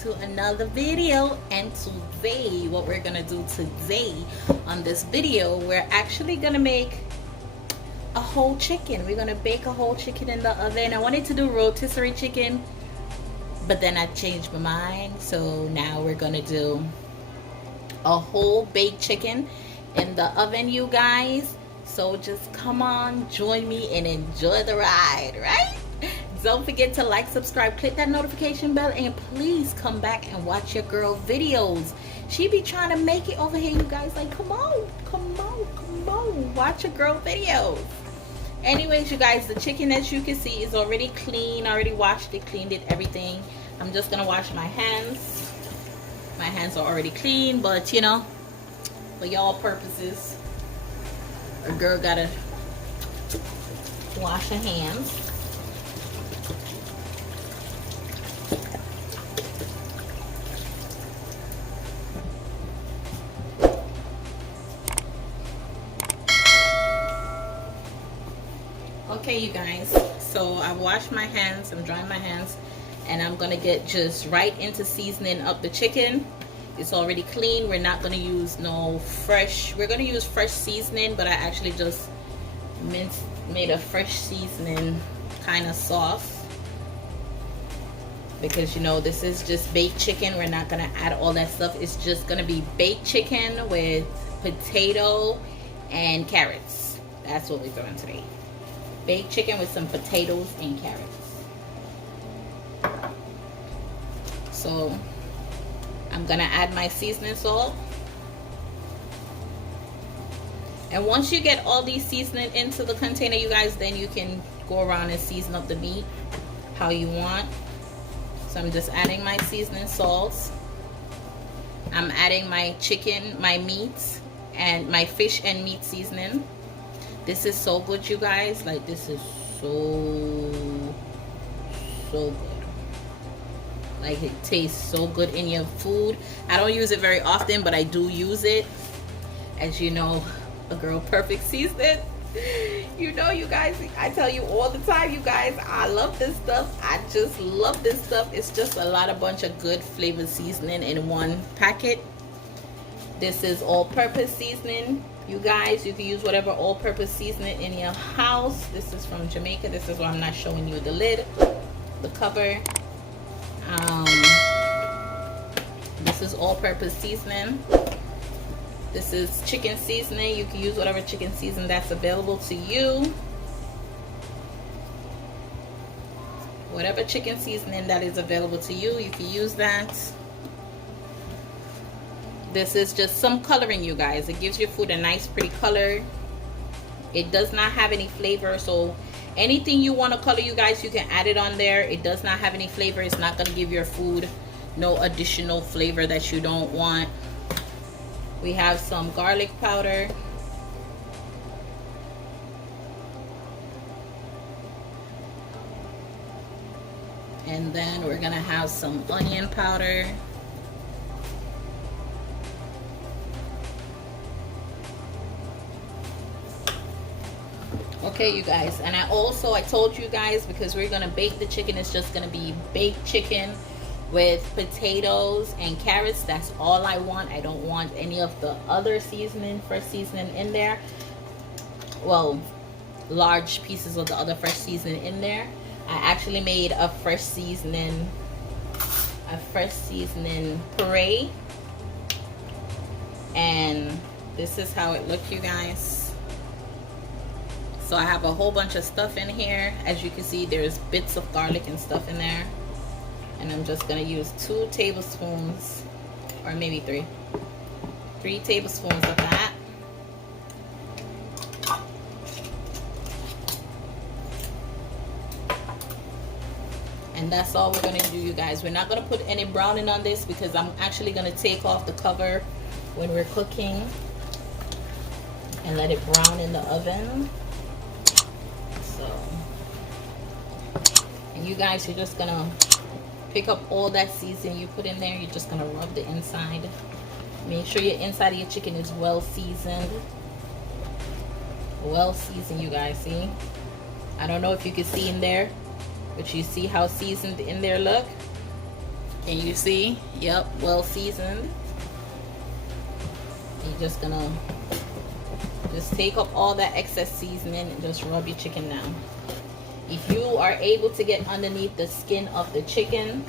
to another video. And today, what we're gonna do today on this video, we're actually gonna make a whole chicken. We're gonna bake a whole chicken in the oven. I wanted to do rotisserie chicken, but then I changed my mind, so now we're gonna do a whole baked chicken in the oven, you guys. So just come on, join me and enjoy the ride, right? Don't forget to like, subscribe, click that notification bell, and please come back and watch your girl videos. She be trying to make it over here, you guys. Like, come on, watch your girl videos. Anyways, you guys, the chicken, as you can see, is already clean. I already washed it, cleaned it, everything. I'm just gonna wash my hands. My hands are already clean, but you know, for y'all purposes, a girl gotta wash her hands. Okay, you guys, so I washed my hands, I'm drying my hands, and I'm gonna get just right into seasoning up the chicken. It's already clean. We're not gonna use no fresh, we're gonna use fresh seasoning, but I actually just made a fresh seasoning kind of sauce, because you know, this is just baked chicken. We're not gonna add all that stuff. It's just gonna be baked chicken with potato and carrots. That's what we're doing today. Baked chicken with some potatoes and carrots. So I'm gonna add my seasoning salt, and once you get all these seasoning into the container, you guys, then you can go around and season up the meat how you want. So I'm just adding my seasoning salts. I'm adding my chicken, my meats, and my fish and meat seasoning. This is so good, you guys. Like, this is so good. Like, it tastes so good in your food. I don't use it very often, but I do use it. As you know, a girl perfect seasoning. You know, you guys, I tell you all the time, you guys, I love this stuff. I just love this stuff. It's just a lot of bunch of good flavored seasoning in one packet. This is all-purpose seasoning. You guys, you can use whatever all-purpose seasoning in your house. This is from Jamaica. This is why I'm not showing you the lid, the cover. This is all-purpose seasoning. This is chicken seasoning. You can use whatever chicken seasoning that's available to you. Whatever chicken seasoning that is available to you, you can use that. This is just some coloring, you guys. It gives your food a nice pretty color. It does not have any flavor, so anything you want to color, you guys, you can add it on there. It does not have any flavor. It's not going to give your food no additional flavor that you don't want. We have some garlic powder. And then we're going to have some onion powder. Okay, you guys, and I told you guys, because we're gonna bake the chicken, it's just gonna be baked chicken with potatoes and carrots. That's all I want. I don't want any of the other seasoning, fresh seasoning in there. Well, large pieces of the other fresh seasoning in there. I actually made a fresh seasoning puree, and this is how it looked, you guys. So I have a whole bunch of stuff in here. As you can see, there's bits of garlic and stuff in there. And I'm just gonna use 2 tablespoons, or maybe 3. 3 tablespoons of that. And that's all we're gonna do, you guys. We're not gonna put any browning on this, because I'm actually gonna take off the cover when we're cooking and let it brown in the oven. And you guys, you're just gonna pick up all that seasoning you put in there. You're just gonna rub the inside. Make sure your inside of your chicken is well seasoned. Well seasoned, you guys. See, I don't know if you can see in there, but you see how seasoned in there look. Can you see? Yep, well seasoned. You're just gonna just take up all that excess seasoning and just rub your chicken down. If you are able to get underneath the skin of the chicken,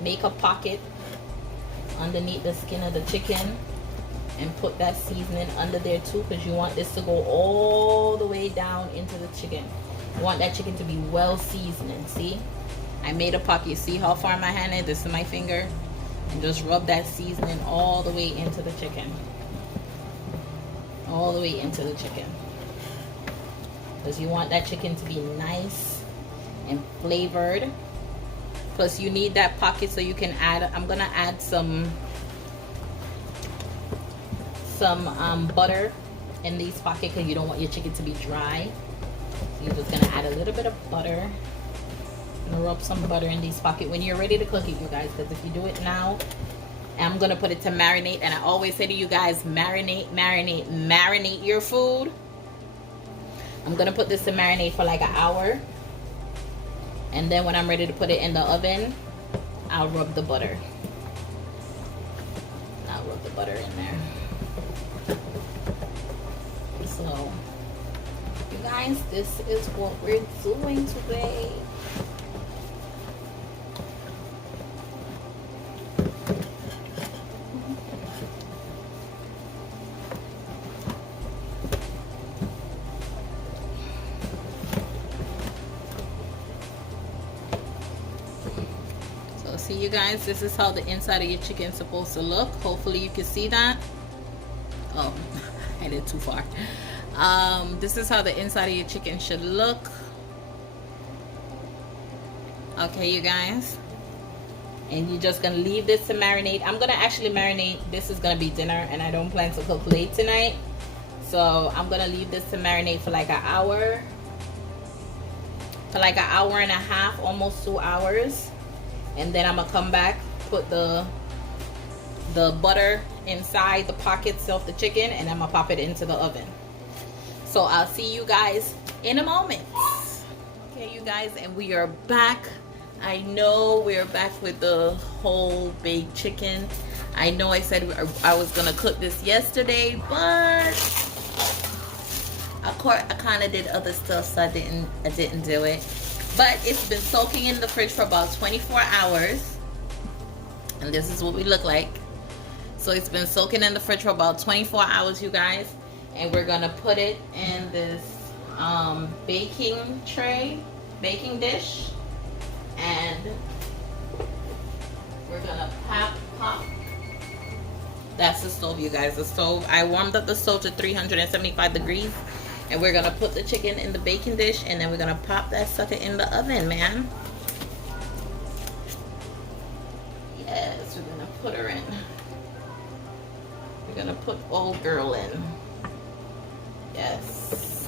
make a pocket underneath the skin of the chicken and put that seasoning under there too, because you want this to go all the way down into the chicken. You want that chicken to be well seasoned. See, I made a pocket. See how far my hand is? This is my finger. And just rub that seasoning all the way into the chicken. All the way into the chicken. Because you want that chicken to be nice and flavored. Plus you need that pocket so you can add, I'm gonna add some butter in these pockets because you don't want your chicken to be dry. So you're just gonna add a little bit of butter. And rub some butter in these pockets when you're ready to cook it, you guys, because if you do it now, I'm gonna put it to marinate. And I always say to you guys, marinate your food. I'm gonna put this to marinate for like an hour, and then when I'm ready to put it in the oven, I'll rub the butter. I'll rub the butter in there. So you guys, this is what we're doing today. See, you guys, this is how the inside of your chicken is supposed to look. Hopefully you can see that. Oh, I did too far. This is how the inside of your chicken should look. Okay, you guys, and you're just gonna leave this to marinate. I'm gonna actually marinate. This is gonna be dinner and I don't plan to cook late tonight, so I'm gonna leave this to marinate for like an hour, for like an hour and a half, almost 2 hours. And then I'm gonna come back, put the butter inside the pockets of the chicken, and I'm gonna pop it into the oven. So I'll see you guys in a moment. Okay, you guys, and we are back. I know we're back with the whole baked chicken. I know I said I was gonna cook this yesterday, but of course I kind of did other stuff, so I didn't do it. But it's been soaking in the fridge for about 24 hours. And this is what we look like. So it's been soaking in the fridge for about 24 hours, you guys. And we're going to put it in this baking dish. And we're going to pop. That's the stove, you guys. The stove. I warmed up the stove to 375 degrees. And we're gonna put the chicken in the baking dish, and then we're gonna pop that sucker in the oven, man. Yes, we're gonna put her in. We're gonna put old girl in. Yes.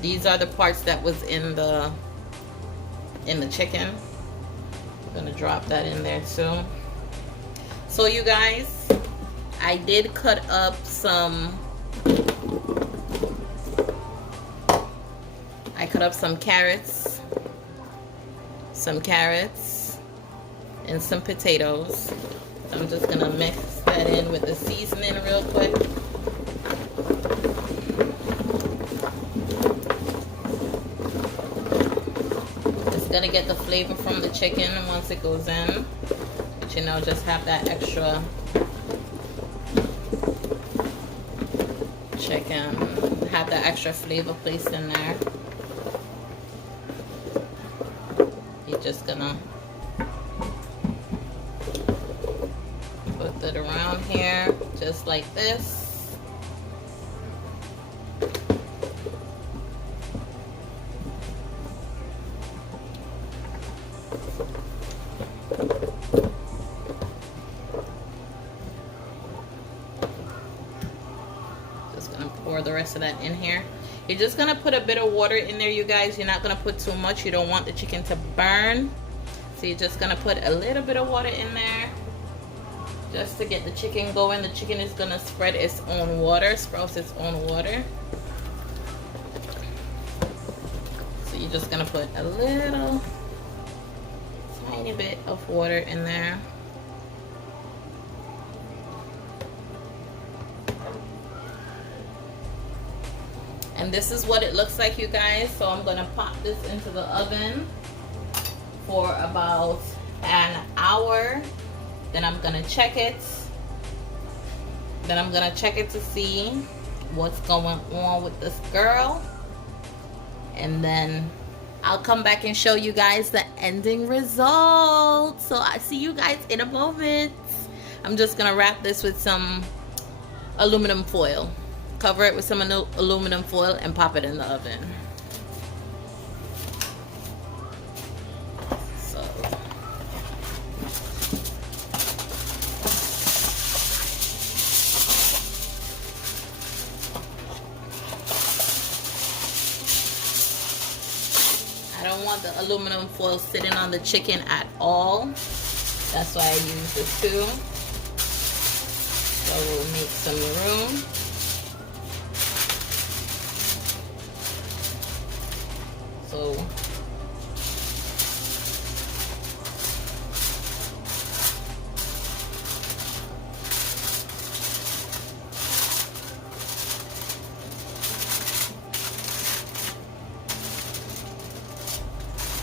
These are the parts that was in the chicken. I'm gonna drop that in there too. So you guys, I did cut up some carrots, and some potatoes. I'm just gonna mix that in with the seasoning real quick. It's gonna get the flavor from the chicken once it goes in, but you know, just have that extra chicken, have the extra flavor placed in there. You're just gonna put it around here just like this. Pour the rest of that in here. You're just gonna put a bit of water in there, you guys. You're not gonna put too much. You don't want the chicken to burn, so you're just gonna put a little bit of water in there just to get the chicken going. The chicken is gonna spread its own water, sprouts its own water. So you're just gonna put a little tiny bit of water in there. And this is what it looks like, you guys. So I'm gonna pop this into the oven for about an hour. Then I'm gonna check it. Then I'm gonna check it to see what's going on with this girl. And then I'll come back and show you guys the ending result. So I see you guys in a moment. I'm just gonna wrap this with some aluminum foil. Cover it with some aluminum foil and pop it in the oven. So I don't want the aluminum foil sitting on the chicken at all. That's why I use this too. So we'll make some room. So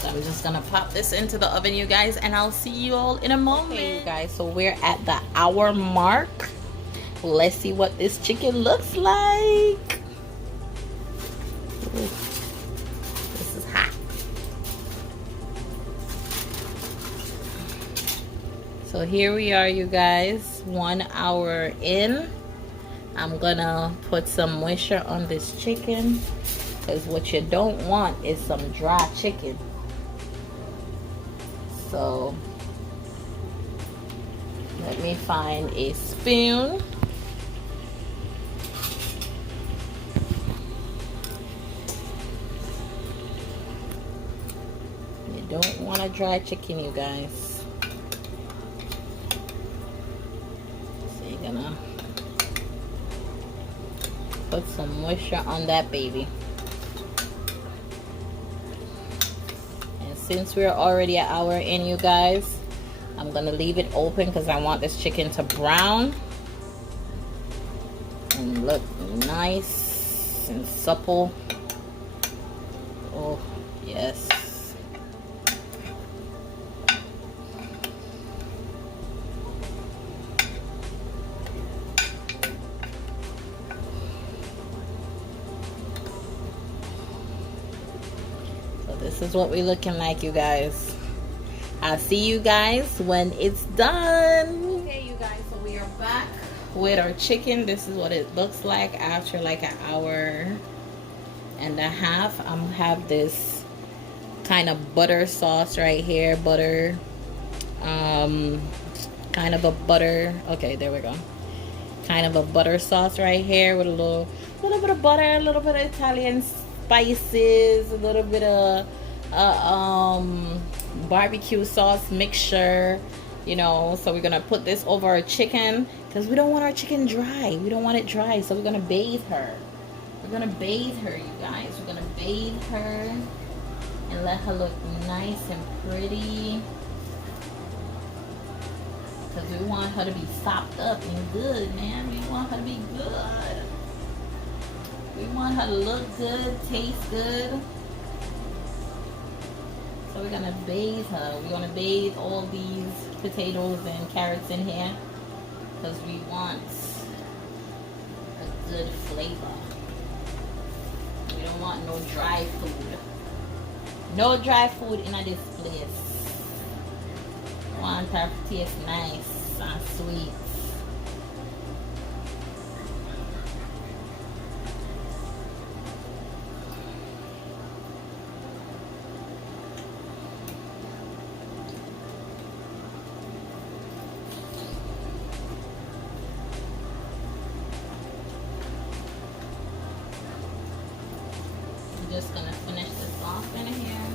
I'm just gonna pop this into the oven, you guys, and I'll see you all in a moment. Okay, you guys, so we're at the hour mark. Let's see what this chicken looks like. This is hot. So here we are, you guys, 1 hour in. I'm gonna put some moisture on this chicken, because what you don't want is some dry chicken. So let me find a spoon. You don't want a dry chicken, you guys. So you're gonna put some moisture on that baby. Since we're already an hour in, you guys, I'm gonna leave it open because I want this chicken to brown and look nice and supple. Oh yes. This is what we're looking like, you guys. I'll see you guys when it's done. Okay, you guys, so we are back with our chicken. This is what it looks like after like an hour and a half. I'm gonna have this kind of butter sauce right here. Butter, kind of a butter. Okay, there we go. Kind of a butter sauce right here with a little bit of butter, a little bit of Italian spices, a little bit of barbecue sauce mixture, you know. So we're gonna put this over our chicken because we don't want our chicken dry. We don't want it dry, so we're gonna bathe her. We're gonna bathe her, you guys. We're gonna bathe her and let her look nice and pretty, because we want her to be sopped up and good, man. We want her to be good. We want her to look good, taste good. So we're gonna bathe her. We're gonna bathe all these potatoes and carrots in here because we want a good flavor. We don't want no dry food. No dry food in this place. We want her to taste nice and sweet. Just gonna finish this off in here.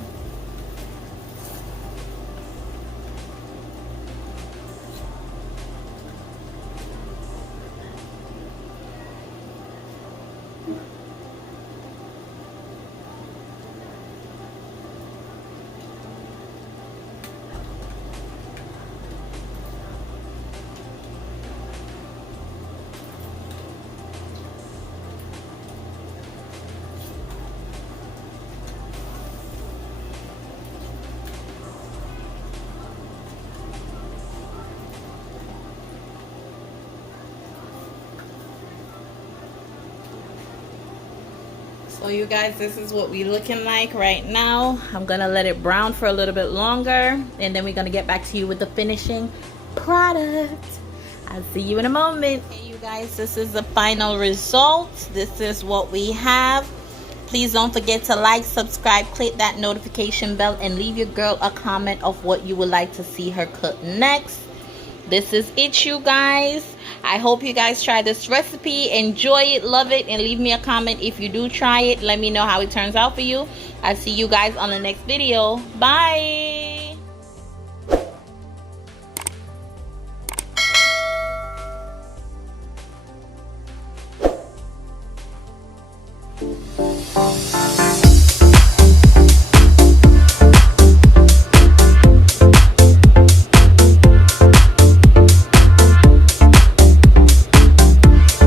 So you guys, this is what we looking like right now. I'm gonna let it brown for a little bit longer, and then we're gonna get back to you with the finishing product. I'll see you in a moment. Okay, you guys, this is the final result. This is what we have. Please don't forget to like, subscribe, click that notification bell, and leave your girl a comment of what you would like to see her cook next. This is it, you guys. I hope you guys try this recipe, enjoy it, love it, and leave me a comment if you do try it. Let me know how it turns out for you. I'll see you guys on the next video. Bye.